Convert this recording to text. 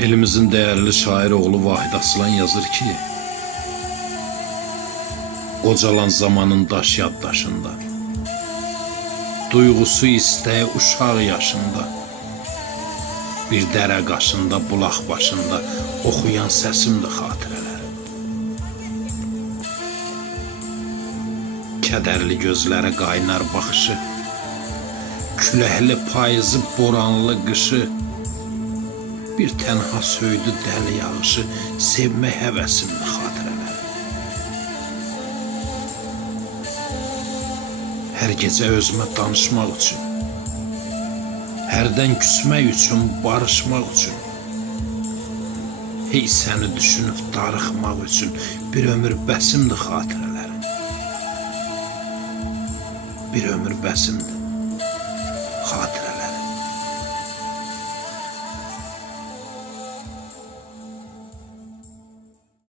Elimizin değerli şairi oğlu Vahid Aslan yazır ki, qocalan zamanın daş yaddaşında, duyğusu istəyi uşaq yaşında, bir dərə qaşında, bulaq başında oxuyan səsimdir xatirələr. Kədərli gözlərə qaynar baxışı, küləkli payızı, boranlı qışı, bir tənha söydü dəli yağışı, sevmək həvəsimdir xatirələr. Hər gecə özümə danışmaq üçün, hərdən küsmək üçün, barışmaq üçün, hey səni düşünüb darıxmaq üçün bir ömür bəsimdir xatirələr. Bir ömür bəsimdir.